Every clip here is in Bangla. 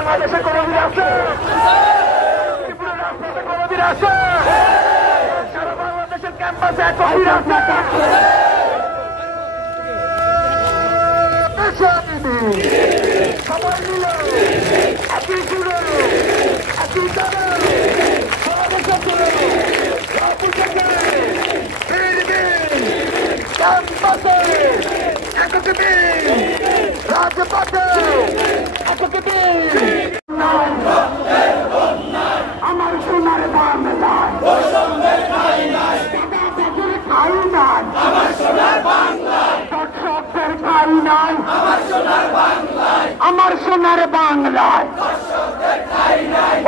বাংলাদেশে কোনদিন আছে? ত্রিপুরা রাজপথে কোনদিন আছে? সারা বাংলাদেশের ক্যাম্পাসে কোনদিন আছে? সবাই মিলে একই সুরে একই তালে ক্যাম্পাসে এককে দিন, রাজপথে এককে দিন। আমার সোনার বাংলায় খাই নাই, আমার সোনার বাংলায় দর্শকদের খাই নাই, আমার সোনার বাংলায়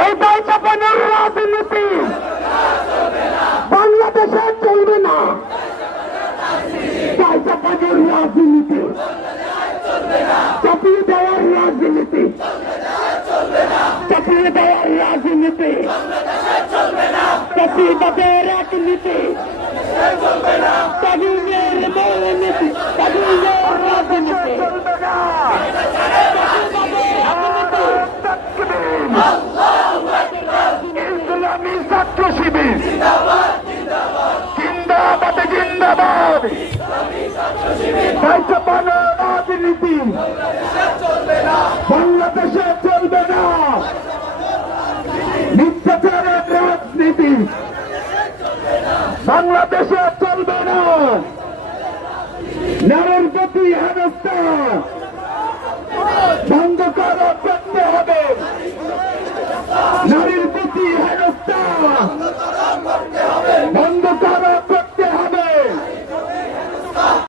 এই দায় চাপানোর রাজনীতি বাংলাদেশে চলবে না। দায় চাপানোর রাজনীতি, চাপিয়ে দেওয়ার রাজনীতি, চাপিয়ে দেওয়ার রাজনীতি, চাপিয়ে দেওয়ার রাজনীতি, তাগুনের রাজনীতি, তাগুনের রাজনীতি চলবে না। ইসলামী ছাত্র শিবির জিন্দাবাদ, জিন্দাবাদ। দায়িত্বপানো রাজনীতি বাংলাদেশে চলবে না। মিথ্যাচারের রাজনীতি বাংলাদেশে চলবে না। নারীর প্রতি হেনস্থা বন্ধ করতে হবে। নারীর প্রতি হেনস্থা